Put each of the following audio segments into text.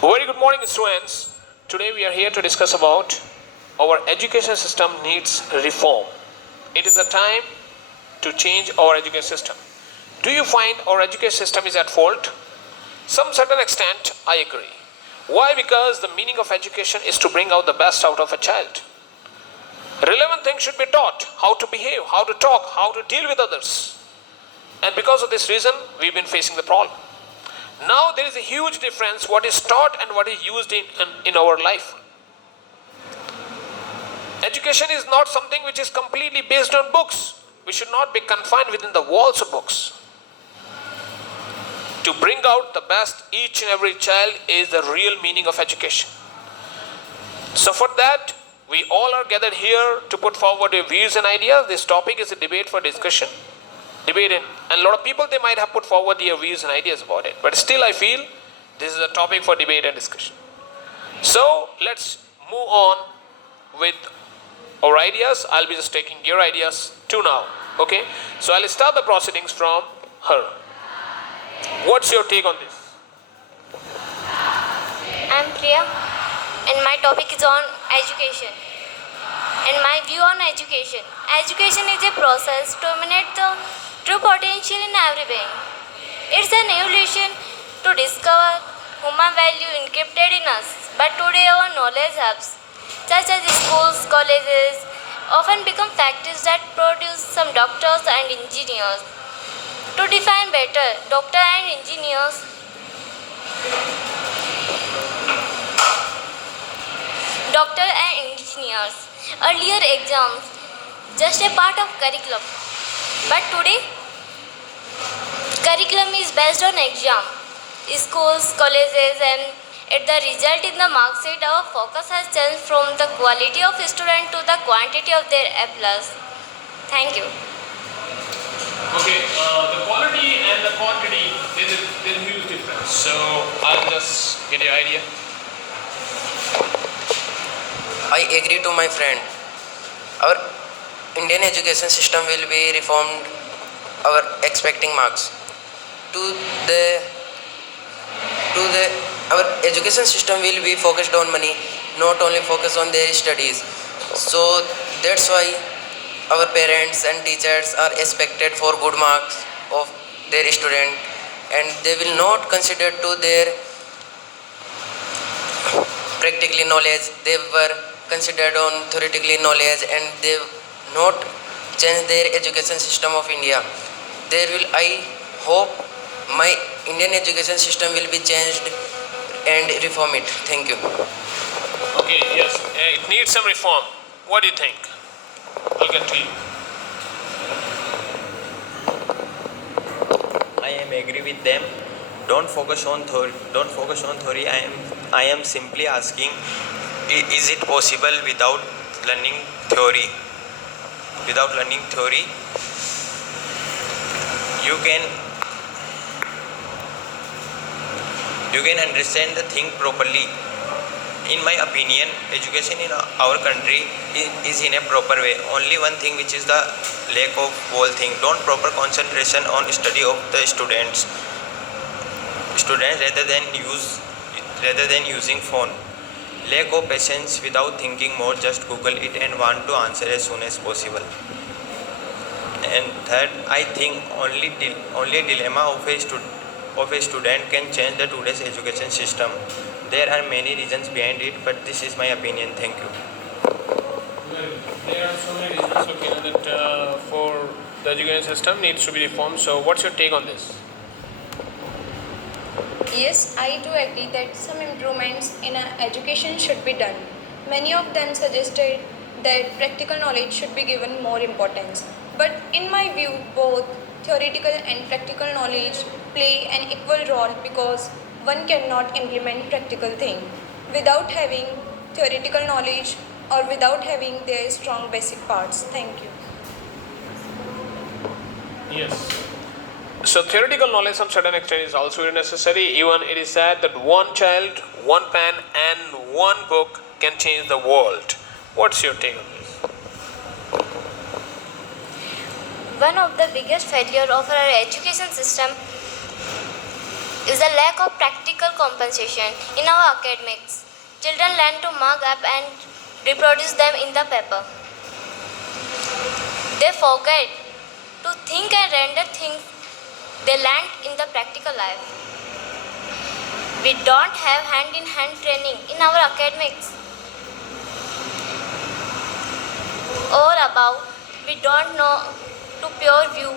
Very good morning, students. Today we are here to discuss about our education system needs reform. It is a time to change our education system. Do you find our education system is at fault? Some certain extent, I agree. Why? Because the meaning of education is to bring out the best out of a child. Relevant things should be taught: how to behave, how to talk, how to deal with others. And because of this reason, we've been facing the problem. Now there is a huge difference what is taught and what is used in our life. Education is not something which is completely based on books. We should not be confined within the walls of books. To bring out the best each and every child is the real meaning of education. So for that, we all are gathered here to put forward your views and ideas. This topic is a debate for discussion. And a lot of people, they might have put forward their views and ideas about it, but still I feel this is a topic for debate and discussion. So let's move on with our ideas. I'll be just taking your ideas too now. Okay, so I'll start the proceedings from her. What's your take on this? I'm Priya, and my topic is on education. And my view on education. Education is a process to eliminate the true potential in every being. It's an evolution to discover human value encrypted in us. But today our knowledge hubs, such as schools, colleges, often become factories that produce some doctors and engineers. To define better, doctor and engineers earlier exams, just a part of curriculum. But today, curriculum is based on exam. Schools, colleges, and at the result in the mark sheet, our focus has changed from the quality of student to the quantity of their A+. Thank you. Okay, the quality and the quantity, there's a huge difference. So I'll just get your idea. I agree to my friend. Our Indian education system will be reformed. Our expecting marks our education system will be focused on money, not only focus on their studies. So that's why our parents and teachers are expected for good marks of their student, and they will not consider to their practically knowledge. They were considered on theoretically knowledge, and they not change their education system of India. I hope my Indian education system will be changed and reform it. Thank you. Okay, yes, it needs some reform. What do you think? I'll get to you. I am agree with them. Don't focus on theory. I am simply asking, is it possible without learning theory? Without learning theory, you can understand the thing properly. In my opinion, education in our country is in a proper way. Only one thing which is the lack of whole thing. Don't proper concentration on study of the students rather than using phone. Lack of patience without thinking more, just Google it and want to answer as soon as possible. And third, I think only dilemma of a student can change the today's education system. There are many reasons behind it, but this is my opinion. Thank you. Well, there are so many reasons, okay, that for the education system needs to be reformed. So what's your take on this? Yes, I do agree that some improvements in education should be done. Many of them suggested that practical knowledge should be given more importance. But in my view, both theoretical and practical knowledge play an equal role, because one cannot implement practical thing without having theoretical knowledge or without having their strong basic parts. Thank you. Yes. So theoretical knowledge some certain extent is also necessary. Even it is said that one child, one pen and one book can change the world. What's your take on this? One of the biggest failure of our education system is the lack of practical compensation in our academics. Children learn to mug up and reproduce them in the paper. They forget to think and render things they learned in the practical life. We don't have hand-in-hand training in our academics. Or above, we don't know to pure view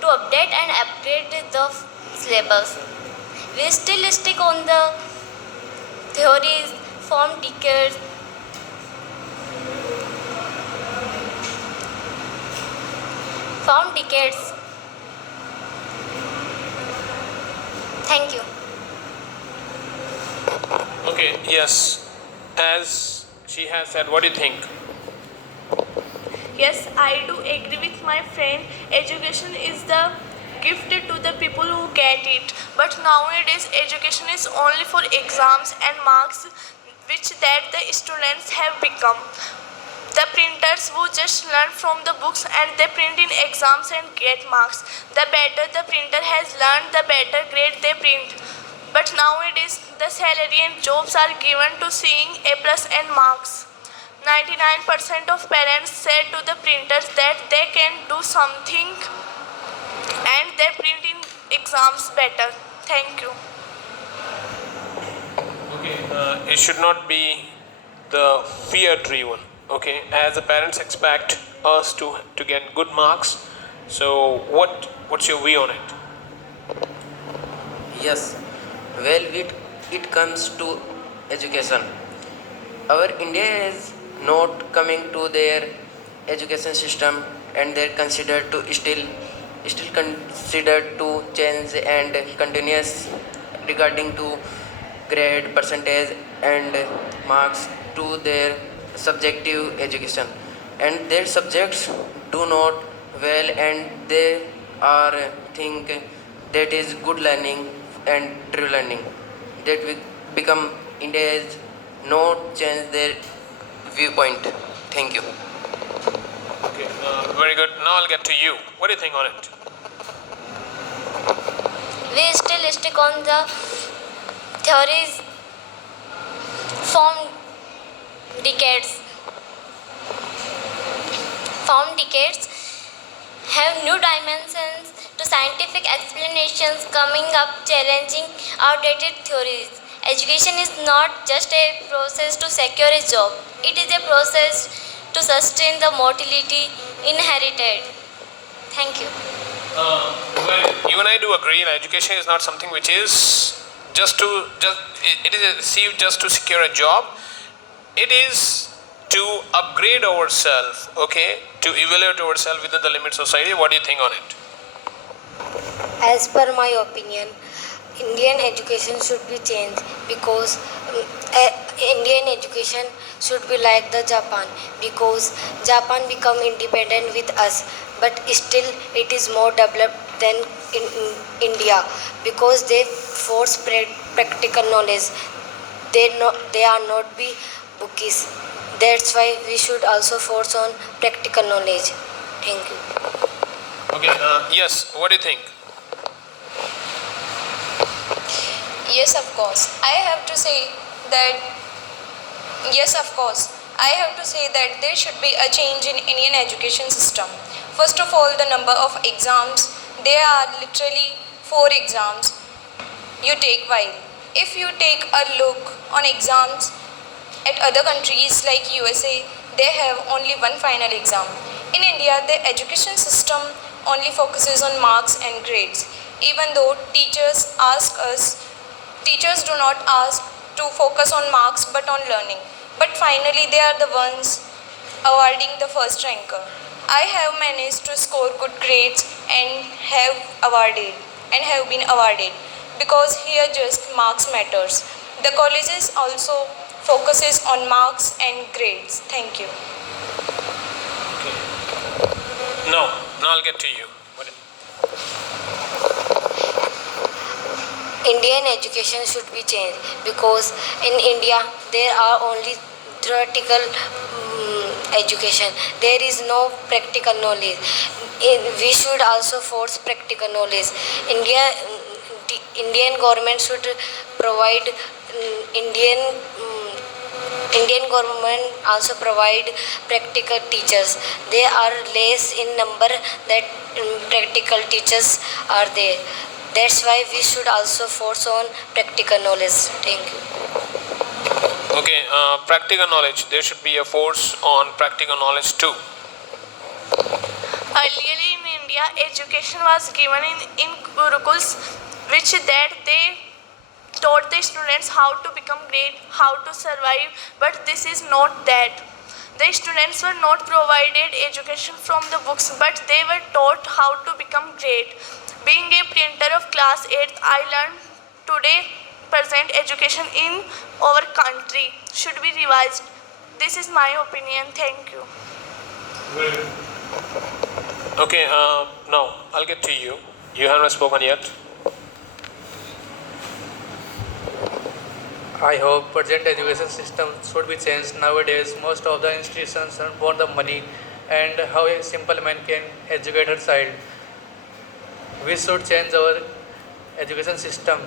to update and upgrade the syllabus. We still stick on the theories, form decades, form decades. Thank you. Okay, yes. As she has said, what do you think? Yes, I do agree with my friend. Education is the gift to the people who get it. But nowadays, education is only for exams and marks, which that the students have become. The printers who just learn from the books and they print in exams and get marks. The better the printer has learned, the better grade they print. But nowadays, the salary and jobs are given to seeing A plus and marks. 99% of parents said to the printers that they can do something and they print in exams better. Thank you. Okay, it should not be the fear driven. Okay, as the parents expect us to get good marks. So what's your view on it? Yes, well, it comes to education. Our India is not coming to their education system, and they're considered to still considered to change and continuous regarding to grade percentage and marks to their subjective education, and their subjects do not well, and they are think that is good learning and true learning that will become India is not change their viewpoint. Thank you. Okay, very good. Now I'll get to you. What do you think on it? We still stick on the theories form decades. Form decades have new dimensions to scientific explanations coming up challenging outdated theories. Education is not just a process to secure a job, it is a process to sustain the motility inherited. Thank you. Well, you and I do agree that education is not something which is it is received just to secure a job. It is to upgrade ourselves, okay, to evaluate ourselves within the limits of society. What do you think on it? As per my opinion, Indian education should be changed because Indian education should be like the Japan, because Japan become independent with us, but still it is more developed than in India because they force practical knowledge. They are not be bookies. That's why we should also force on practical knowledge. Thank you. Okay, yes, what do you think? Yes, of course. I have to say that yes, of course. I have to say that there should be a change in Indian education system. First of all, the number of exams. There are literally 4 exams you take while. If you take a look on exams at other countries like USA, they have only one final exam. In India, the education system only focuses on marks and grades. Even though teachers do not ask to focus on marks but on learning. But finally, they are the ones awarding the first ranker. I have managed to score good grades and have been awarded because here just marks matters. The colleges also focuses on marks and grades. Thank you. Now I'll get to you. Indian education should be changed because in India there are only theoretical education. There is no practical knowledge. We should also force practical knowledge. Indian government should provide Indian government also provide practical teachers. They are less in number that practical teachers are there. That's why we should also force on practical knowledge. Thank you. Okay, practical knowledge. There should be a force on practical knowledge too. Earlier in India, education was given in gurukuls, which that they taught the students how to become great, how to survive, but this is not that. The students were not provided education from the books, but they were taught how to become great. Being a printer of class 8th, I learned today present education in our country should be revised. This is my opinion. Thank you. Okay, now I'll get to you. You haven't spoken yet. I hope present education system should be changed. Nowadays, most of the institutions want the money and how a simple man can educate a child. We should change our education system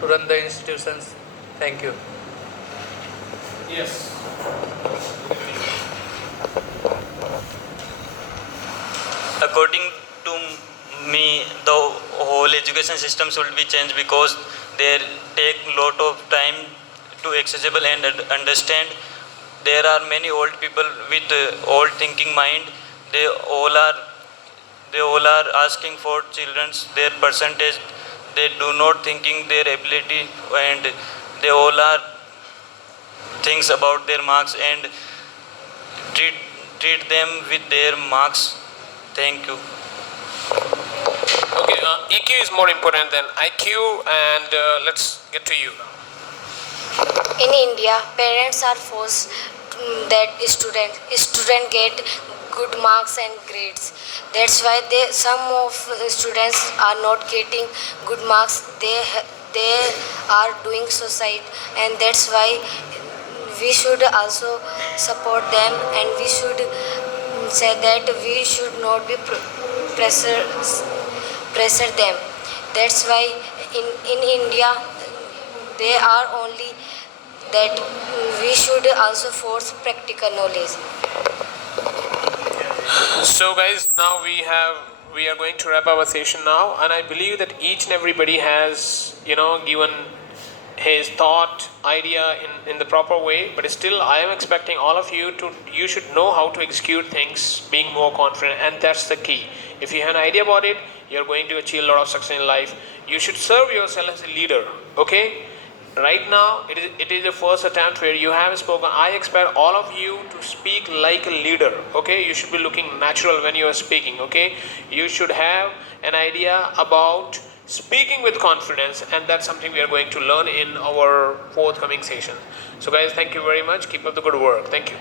to run the institutions. Thank you. Yes. According to me, the whole education system should be changed because they take lot of time to accessible and understand. There are many old people with old thinking mind. They all are asking for children's their percentage. They do not thinking their ability, and they all are things about their marks and treat them with their marks. Thank you. Okay, EQ is more important than IQ, and let's get to you. In India, parents are forced that student get good marks and grades. That's why some of students are not getting good marks. They are doing suicide, and that's why we should also support them, and we should say that we should not be pressure them. That's why in India they are only that we should also force practical knowledge. So, guys, now we are going to wrap our session now, and I believe that each and everybody has given his thought idea in the proper way, but still I am expecting all of you should know how to execute things being more confident, and that's the key. If you have an idea about it, you're going to achieve a lot of success in life. You should serve yourself as a leader. Okay, right now it is the first attempt where you have spoken. I expect all of you to speak like a leader. Okay, you should be looking natural when you are speaking. Okay, you should have an idea about speaking with confidence, and that's something we are going to learn in our forthcoming session. So guys, thank you very much. Keep up the good work. Thank you.